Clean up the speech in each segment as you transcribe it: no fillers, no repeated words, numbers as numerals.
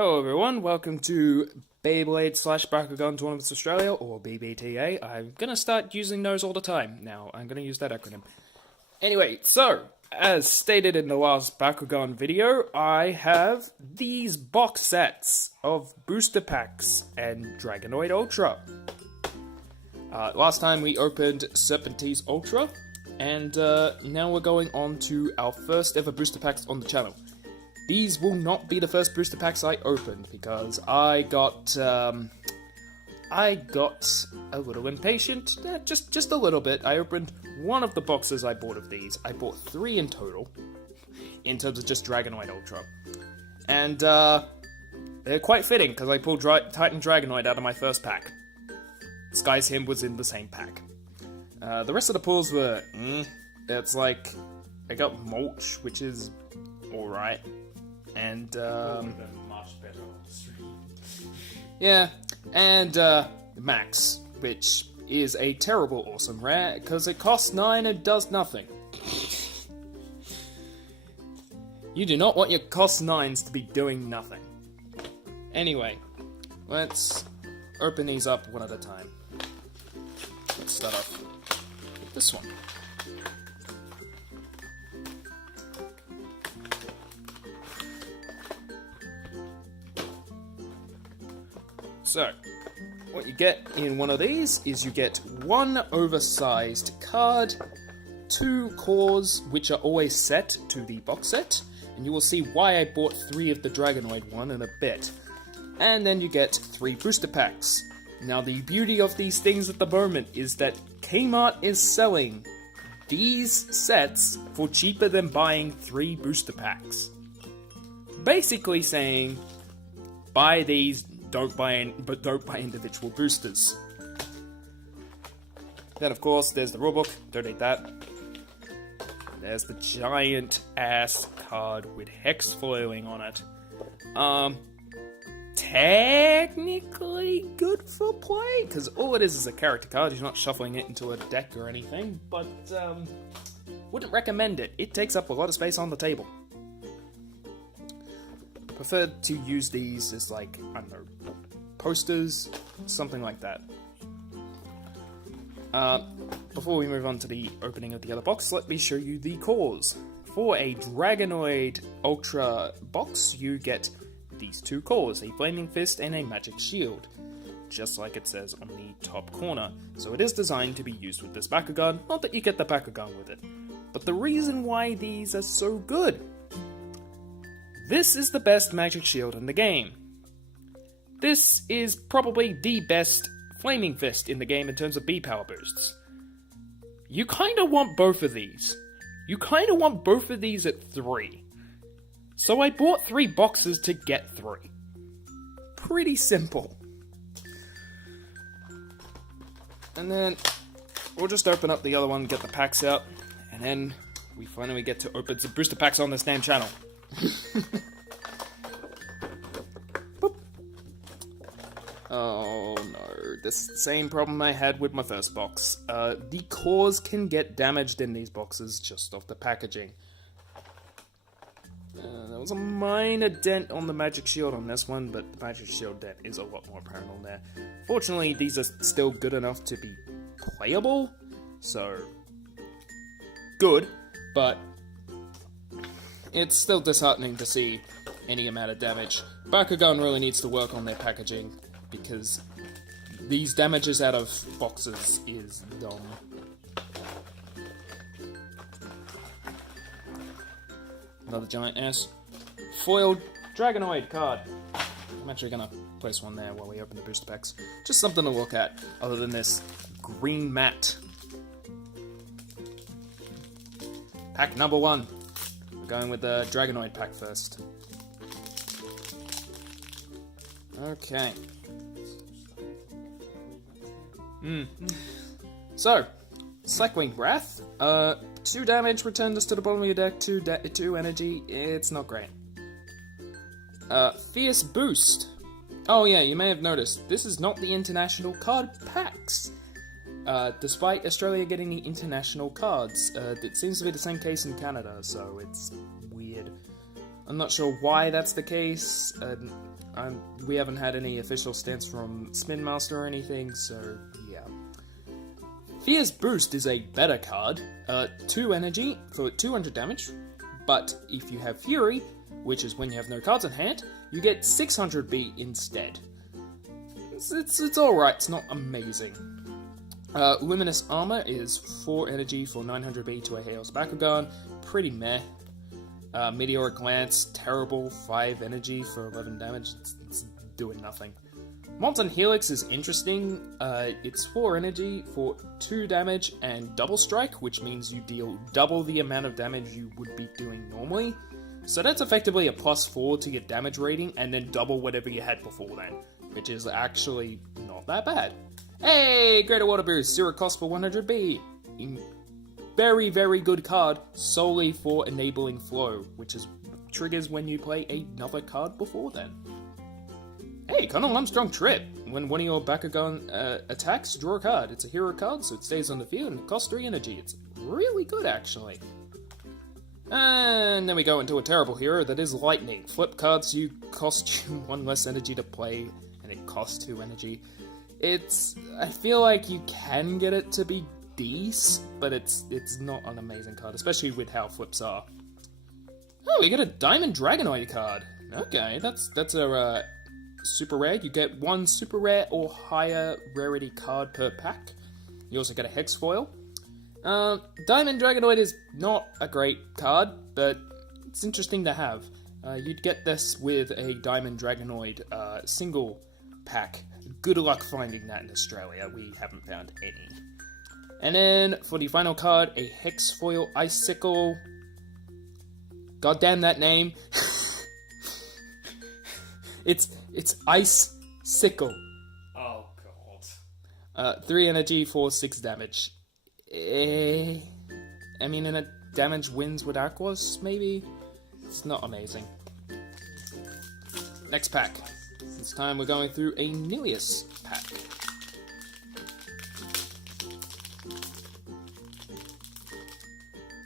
Hello everyone, welcome to Beyblade / Bakugan Tournaments Australia, or B.B.T.A. I'm gonna start using those all the time. Now, I'm gonna use that acronym. Anyway, so, as stated in the last Bakugan video, I have these box sets of booster packs and Dragonoid Ultra. Last time we opened Serpentine Ultra, and now we're going on to our first ever booster packs on the channel. These will not be the first booster packs I opened, because I got a little impatient, just a little bit. I opened one of the boxes I bought of these. I bought 3 in total, in terms of just Dragonoid Ultra. And they're quite fitting, because I pulled Titan Dragonoid out of my first pack. Sky's Hymn was in the same pack. The rest of the pulls were, it's like, I got Mulch, which is alright. And, much better on the stream. Yeah, and, Max, which is a terrible awesome rare, because it costs 9 and does nothing. You do not want your cost 9s to be doing nothing. Anyway, let's open these up one at a time. Let's start off with this one. So, what you get in one of these is you get 1 oversized card, 2 cores, which are always set to the box set, and you will see why I bought 3 of the Dragonoid one in a bit. And then you get 3 booster packs. Now the beauty of these things at the moment is that Kmart is selling these sets for cheaper than buying 3 booster packs. Basically saying, buy these, don't buy individual boosters. Then of course there's the rulebook, don't need that. There's the giant ass card with hex foiling on it. Technically good for play, because all it is a character card, you're not shuffling it into a deck or anything, but wouldn't recommend it. It takes up a lot of space on the table. Prefer to use these as, like, I don't know, posters, something like that. Before we move on to the opening of the other box, let me show you the cores. For a Dragonoid Ultra box, you get these 2 cores, a Flaming Fist and a Magic Shield, just like it says on the top corner. So it is designed to be used with this Bakugan, not that you get the Bakugan with it. But the reason why these are so good: this is the best Magic Shield in the game. This is probably the best Flaming Fist in the game in terms of B-Power boosts. You kinda want both of these. You kinda want both of these at 3. So I bought 3 boxes to get 3. Pretty simple. And then we'll just open up the other one, get the packs out, and then we finally get to open some booster packs on this damn channel. Oh no, this is the same problem I had with my first box. The cores can get damaged in these boxes just off the packaging. There was a minor dent on the Magic Shield on this one, but the Magic Shield dent is a lot more apparent on there. Fortunately, these are still good enough to be playable, so good, but it's still disheartening to see any amount of damage. Bakugan really needs to work on their packaging, because these damages out of boxes is dumb. Another giant ass foiled Dragonoid card. I'm actually gonna place one there while we open the booster packs. Just something to look at, other than this green mat. Pack number 1. We're going with the Dragonoid pack first. Okay. So, Slackwing Wrath. 2 damage, return this to the bottom of your deck, 2 energy. It's not great. Fierce Boost. Oh yeah, you may have noticed, this is not the international card packs. Despite Australia getting the international cards, it seems to be the same case in Canada, so it's weird. I'm not sure why that's the case. We haven't had any official stance from Spin Master or anything, so yeah. Fierce Boost is a better card. 2 energy for 200 damage, but if you have Fury, which is when you have no cards in hand, you get 600 B instead. It's alright, it's not amazing. Luminous Armor is 4 energy for 900 B to a Chaos Bakugan, pretty meh. Meteoric Lance, terrible, 5 energy for 11 damage, it's doing nothing. Molten Helix is interesting, it's 4 energy for 2 damage and double strike, which means you deal double the amount of damage you would be doing normally. So that's effectively a +4 to your damage rating, and then double whatever you had before then, which is actually not that bad. Hey, Greater Water Boost, 0 cost for 100B. Very, very good card, solely for enabling flow, which is triggers when you play another card before then. Hey, Colonel Armstrong Trip. When one of your Bakugan attacks, draw a card. It's a hero card, so it stays on the field and it costs 3 energy. It's really good, actually. And then we go into a terrible hero that is Lightning. Flip cards, you cost you 1 less energy to play, and it costs 2 energy. I feel like you can get it to be decent, but it's not an amazing card, especially with how flips are. Oh, we got a Diamond Dragonoid card. Okay, that's a super rare. You get 1 super rare or higher rarity card per pack. You also get a hex foil. Diamond Dragonoid is not a great card, but it's interesting to have. You'd get this with a Diamond Dragonoid single pack. Good luck finding that in Australia. We haven't found any. And then, for the final card, a Hex Foil Icicle. God damn that name. It's Ice Sickle. Oh, God. 3 energy for 6 damage. I mean, and it damage wins with Aquas, maybe? It's not amazing. Next pack. This time we're going through a Nilius pack.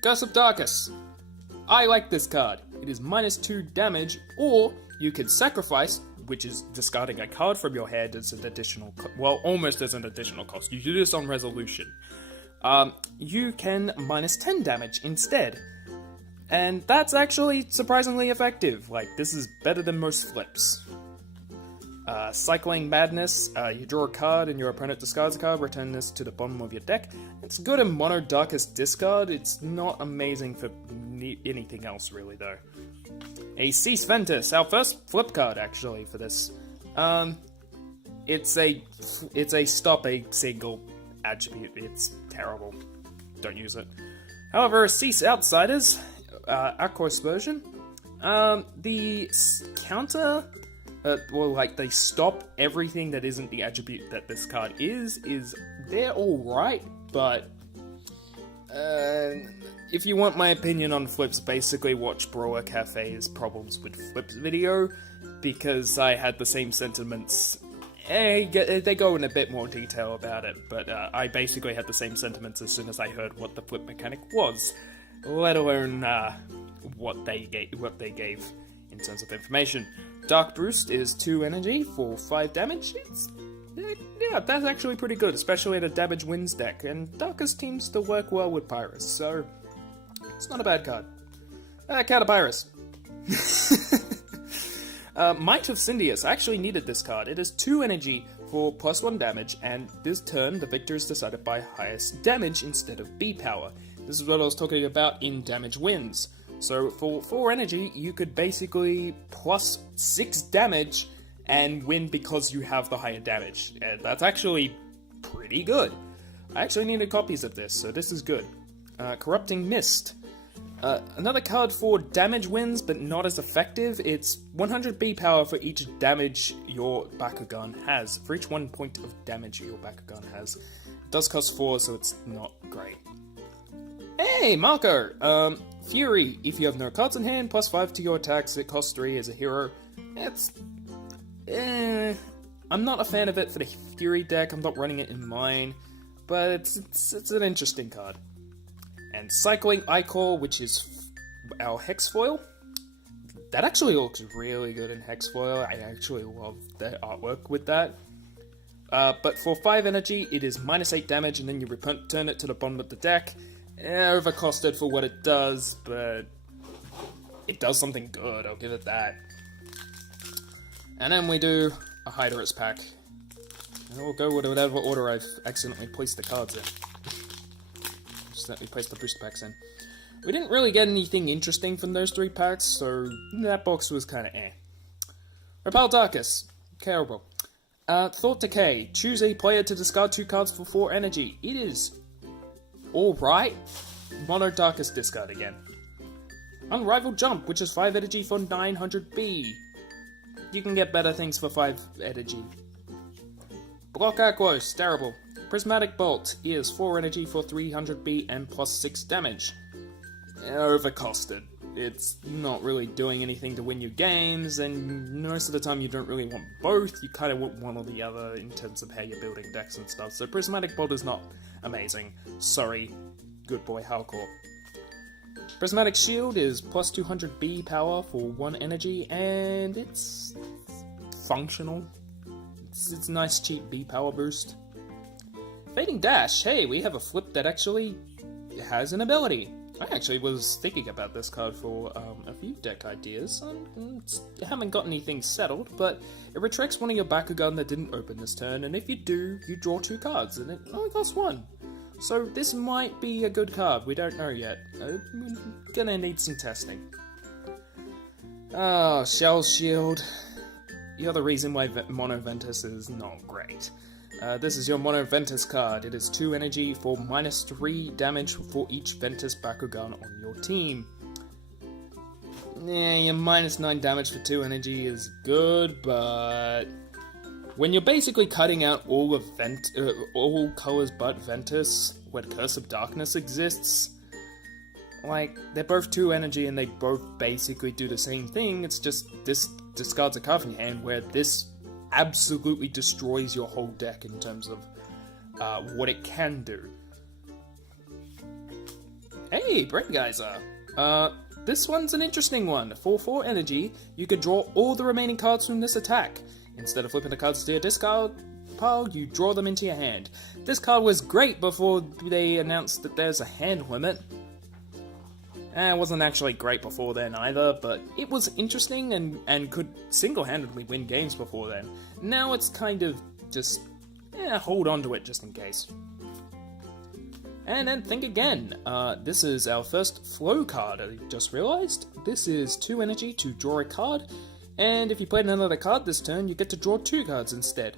Curse of Darkus. I like this card. It is -2 damage, or you can sacrifice, which is discarding a card from your hand as an additional, almost as an additional cost. You do this on resolution. You can -10 damage instead. And that's actually surprisingly effective. Like, this is better than most flips. Cycling Madness, you draw a card and your opponent discards a card, return this to the bottom of your deck. It's good in Mono Darkest Discard, it's not amazing for anything else really though. A Cease Ventus, our first flip card actually for this. It's a stop a single attribute, it's terrible. Don't use it. However, Cease Outsiders, Aquos version, the counter... they stop everything that isn't the attribute that this card is they're alright, but if you want my opinion on flips, basically watch Brewer Cafe's Problems with Flips video, because I had the same sentiments. They go in a bit more detail about it, but I basically had the same sentiments as soon as I heard what the flip mechanic was, let alone what they gave in terms of information. Dark Boost is 2 energy for 5 damage. Yeah, that's actually pretty good, especially in a damage wins deck, and Darkest teams to work well with Pyrus, so it's not a bad card. Counter Pyrus. Might of Cindius. I actually needed this card. It is 2 energy for +1 damage, and this turn the victor is decided by highest damage instead of B power. This is what I was talking about in damage wins. So for 4 energy, you could basically +6 damage and win because you have the higher damage. And that's actually pretty good. I actually needed copies of this, so this is good. Corrupting Mist. Another card for damage wins, but not as effective. It's 100 B power for each damage your Bakugan has. For each 1 point of damage your Bakugan has. It does cost 4, so it's not great. Hey, Marco! Fury. If you have no cards in hand, +5 to your attacks, it costs 3 as a hero. It's... I'm not a fan of it for the Fury deck, I'm not running it in mine, but it's an interesting card. And Cycling Icor, which is our Hex Foil. That actually looks really good in hex foil. I actually love the artwork with that. But for 5 energy, it is -8 damage, and then you return it to the bottom of the deck. Overcosted for what it does, but it does something good, I'll give it that. And then we do a Hydorous pack. And we'll go with whatever order I've accidentally placed the cards in. Accidentally placed the booster packs in. We didn't really get anything interesting from those 3 packs, so that box was kinda eh. Repel Darkus. Terrible. Thought Decay. Choose a player to discard 2 cards for 4 energy. It is alright. Mono Darkus discard again. Unrivaled Jump, which is 5 energy for 900B. You can get better things for 5 energy. Block Aquos, terrible. Prismatic Bolt is 4 energy for 300B and +6 damage. Overcosted. It's not really doing anything to win your games, and most of the time you don't really want both. You kind of want one or the other in terms of how you're building decks and stuff. So Prismatic Bolt is not amazing. Sorry, good boy Hardcore. Prismatic Shield is +200B power for 1 energy, and it's functional. It's a nice cheap B power boost. Fading Dash. Hey, we have a flip that actually has an ability. I actually was thinking about this card for a few deck ideas. I haven't got anything settled, but it retracts one of your Bakugan that didn't open this turn, and if you do, you draw 2 cards, and it only costs 1. So this might be a good card, we don't know yet. We're gonna need some testing. Oh, Shell Shield. You're the reason why Mono Ventus is not great. This is your Mono Ventus card. It is 2 energy for -3 damage for each Ventus Bakugan on your team. Yeah, your -9 damage for 2 energy is good, but when you're basically cutting out all of all colors but Ventus, when Curse of Darkness exists, like, they're both 2 energy and they both basically do the same thing. It's just this discards a card from your hand, where this absolutely destroys your whole deck in terms of what it can do. Hey, Brain Geyser! This one's an interesting one. For 4 energy, you can draw all the remaining cards from this attack. Instead of flipping the cards to your discard pile, you draw them into your hand. This card was great before they announced that there's a hand limit. It wasn't actually great before then either, but it was interesting and could single-handedly win games before then. Now it's kind of just, hold on to it just in case. And then think again. This is our first flow card, I just realized. This is 2 energy to draw a card, and if you played another card this turn, you get to draw 2 cards instead.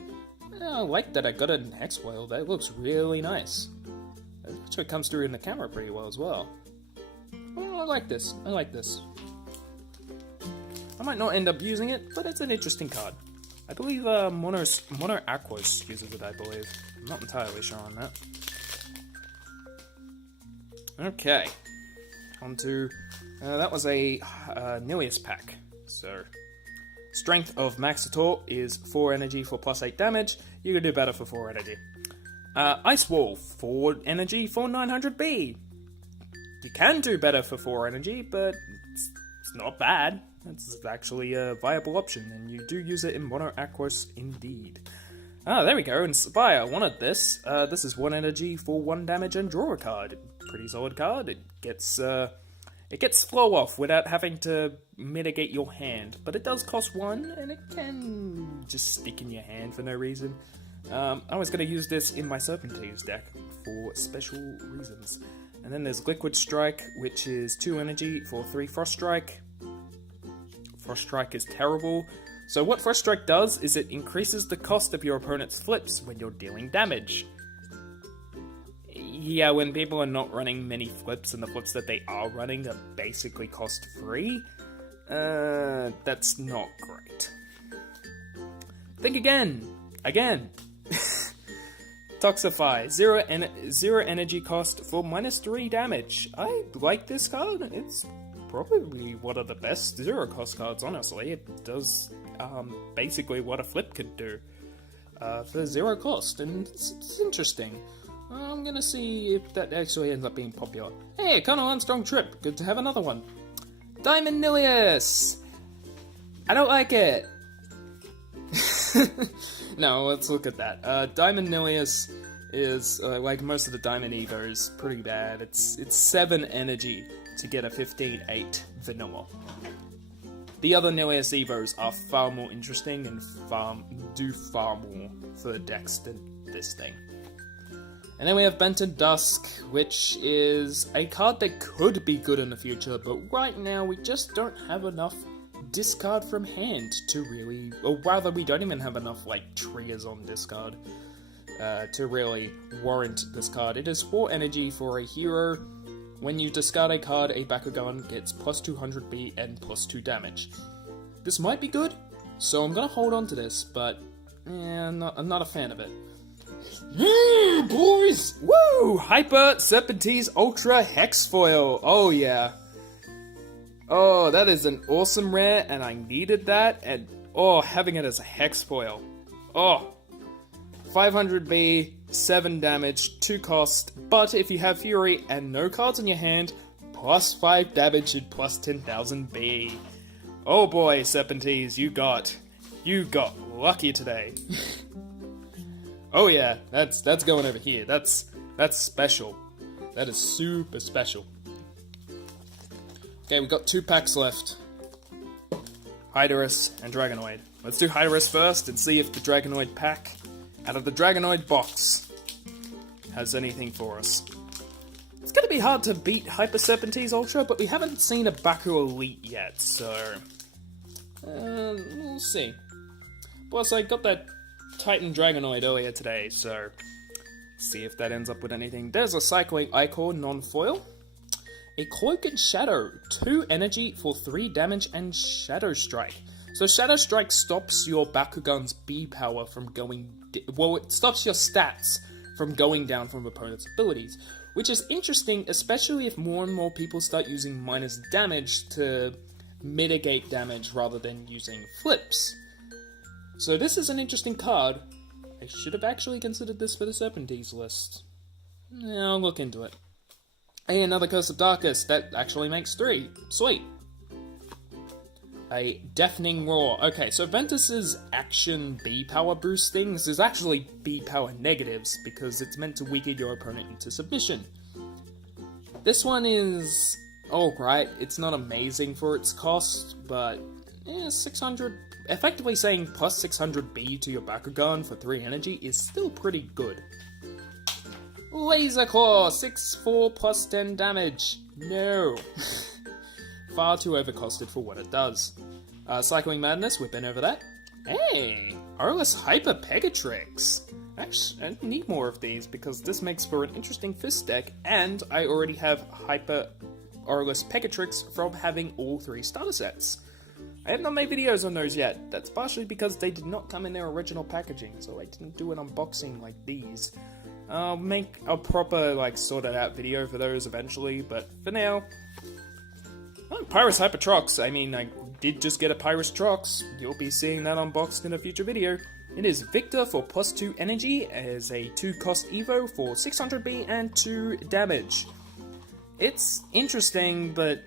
I like that I got it in hex foil. That looks really nice. It actually comes through in the camera pretty well as well. I like this. I like this. I might not end up using it, but it's an interesting card. I believe Mono Aquos uses it, I believe. I'm not entirely sure on that. Okay. On to... that was a Nilius pack. So, Strength of Maxator is 4 energy for +8 damage. You can do better for 4 energy. Ice Wall, 4 energy for 900B. You can do better for 4 energy, but it's not bad. It's actually a viable option, and you do use it in Mono Aquos indeed. Ah, there we go, Inspire, wanted this. This is 1 energy for 1 damage and draw a card. Pretty solid card. It gets flow off without having to mitigate your hand, but it does cost 1, and it can just stick in your hand for no reason. I was going to use this in my Serpentines deck for special reasons. And then there's Liquid Strike, which is 2 energy for 3 Frost Strike. Frost Strike is terrible. So what Frost Strike does is it increases the cost of your opponent's flips when you're dealing damage. Yeah, when people are not running many flips and the flips that they are running are basically cost free, that's not great. Think again! Toxify, 0 energy cost for -3 damage. I like this card. It's probably one of the best 0 cost cards, honestly. It does basically what a flip could do for 0 cost, and it's interesting. I'm gonna see if that actually ends up being popular. Hey, Colonel Armstrong Trip, good to have another one. Diamond Nilius! I don't like it! No, let's look at that. Diamond Nilius is, like most of the Diamond Evos, pretty bad. It's 7 energy to get a 15-8 vanilla. The other Nilius Evos are far more interesting and do far more for decks than this thing. And then we have Benton Dusk, which is a card that could be good in the future, but right now we just don't have enough discard from hand to really, or rather we don't even have enough like triggers on discard to really warrant this card. It is 4 energy for a hero. When you discard a card, a Bakugan gets plus 200B and plus 2 damage. This might be good, so I'm gonna hold on to this, but I'm not a fan of it. Yeah, boys! Woo! Hyper Serpentine Ultra Hex Foil. Oh yeah. Oh, that is an awesome rare, and I needed that, and oh, having it as a Hex Foil. Oh. 500B, 7 damage, 2 cost, but if you have Fury and no cards in your hand, plus 5 damage and plus 10,000 B. Oh boy, Serpentines, you got lucky today. Oh yeah, that's going over here. That's special. That is super special. Okay, we've got 2 packs left. Hydorus and Dragonoid. Let's do Hydorus first and see if the Dragonoid pack out of the Dragonoid box has anything for us. It's gonna be hard to beat Hyper Serpentine Ultra, but we haven't seen a Baku Elite yet, so we'll see. Plus, I got that Titan Dragonoid earlier today, so see if that ends up with anything. There's a Cycling Ichor non-foil. A Cloak and Shadow, 2 energy for 3 damage and Shadow Strike. So Shadow Strike stops your Bakugan's B power from going... well, it stops your stats from going down from opponent's abilities, which is interesting, especially if more and more people start using minus damage to mitigate damage rather than using flips. So this is an interesting card. I should have actually considered this for the Serpentines list. Yeah, I'll look into it. Hey, another Curse of Darkness. That actually makes 3. Sweet. A Deafening Roar. Okay, so Ventus's action B-power boosting, this is actually B-power negatives, because it's meant to weaken your opponent into submission. This one is alright, it's not amazing for its cost, but 600, effectively saying plus 600B to your Bakugan for 3 energy is still pretty good. Laser Claw, 6/4 plus 10 damage. No. Far too overcosted for what it does. Cycling Madness, we've been over that. Hey, Aurelus Hyper Pegatrix. Actually, I need more of these because this makes for an interesting fist deck, and I already have Hyper Aurelus Pegatrix from having all 3 starter sets. I have not made videos on those yet. That's partially because they did not come in their original packaging, so I didn't do an unboxing like these. I'll make a proper, sorted out video for those eventually, but for now... Oh, Pyrus Hypertrox. I mean, I did just get a Pyrus Trox. You'll be seeing that unboxed in a future video. It is Victor for plus 2 energy, as a 2 cost Evo for 600B and 2 damage. It's interesting, but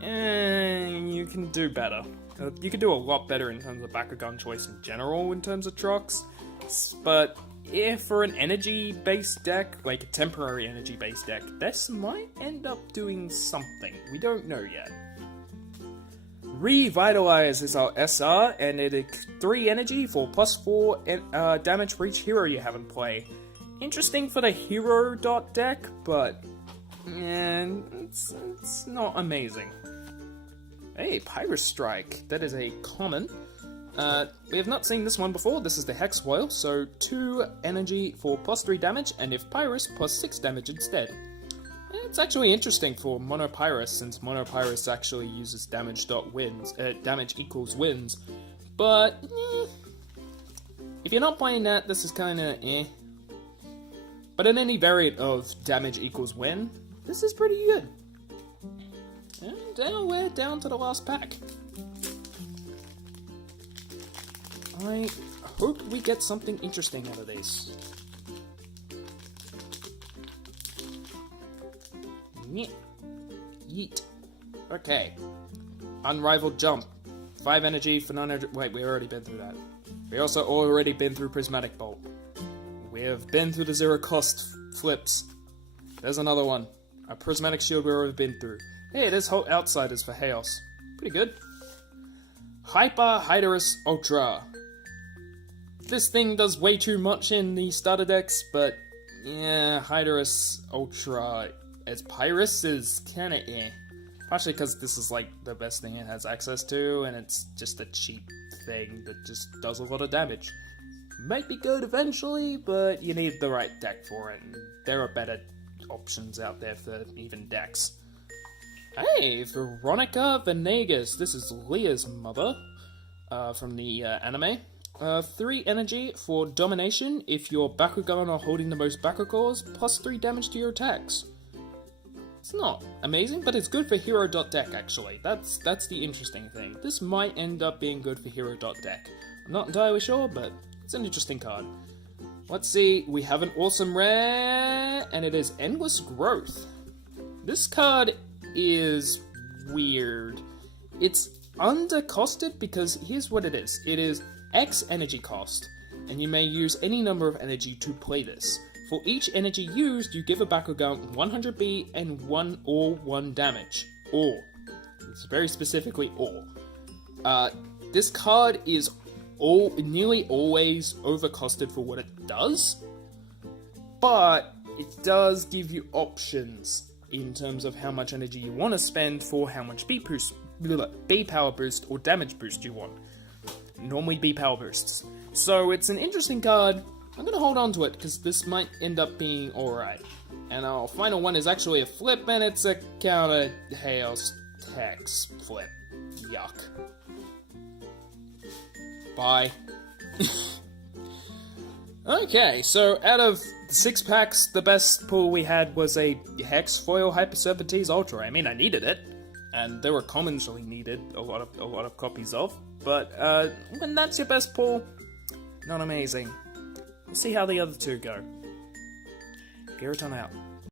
you can do better. You can do a lot better in terms of Bakugan choice in general in terms of Trox, but if for an energy-based deck, like a temporary energy-based deck, this might end up doing something. We don't know yet. Revitalize is our SR, and it is 3 energy for plus 4 damage for each hero you have in play. Interesting for the hero dot deck, but it's not amazing. Hey, Pyrus Strike. That is a common. We have not seen this one before. This is the Hex Foil, so 2 energy for plus 3 damage, and if Pyrus, plus 6 damage instead. It's actually interesting for Mono Pyrus, since Mono Pyrus actually uses damage equals wins. But, if you're not playing that, this is kinda But in any variant of damage equals win, this is pretty good. And now we're down to the last pack. I hope we get something interesting out of this. Yeet. Okay. Unrivaled Jump. 5 energy for 900. Wait, we already been through that. We also already been through Prismatic Bolt. We have been through the 0 cost flips. There's another one. A Prismatic Shield we've already been through. Hey, there's Outsiders for Chaos. Pretty good. Hyper Hyderus Ultra. This thing does way too much in the starter decks, but yeah, Hyderus Ultra as Pyrus is kinda eh. Partially because this is like the best thing it has access to, and it's just a cheap thing that just does a lot of damage. Might be good eventually, but you need the right deck for it, and there are better options out there for even decks. Hey, Veronica Venegas. This is Leah's mother from the anime. 3 energy for domination if your Bakugan are holding the most Bakugans, plus 3 damage to your attacks. It's not amazing, but it's good for hero.deck actually. That's the interesting thing. This might end up being good for hero.deck. I'm not entirely sure, but it's an interesting card. Let's see, we have an awesome rare, and it is Endless Growth. This card is weird. It's undercosted because here's what it is. It is X energy cost, and you may use any number of energy to play this. For each energy used, you give a Bakugan 100B and 1 damage. Or. It's very specifically or. This card is nearly always overcosted for what it does, but it does give you options in terms of how much energy you want to spend for how much B power boost or damage boost you want. Normally B power boosts. So it's an interesting card. I'm going to hold on to it because this might end up being alright. And our final one is actually a flip, and it's a counter Chaos Hex flip. Yuck. Bye. Okay, so out of the 6 packs, the best pull we had was a Hex Foil Hyper Serpentine Ultra. I mean, I needed it, and there were commons we needed a lot of copies of. But when that's your best pull, not amazing. We'll see how the other 2 go. Giraton out.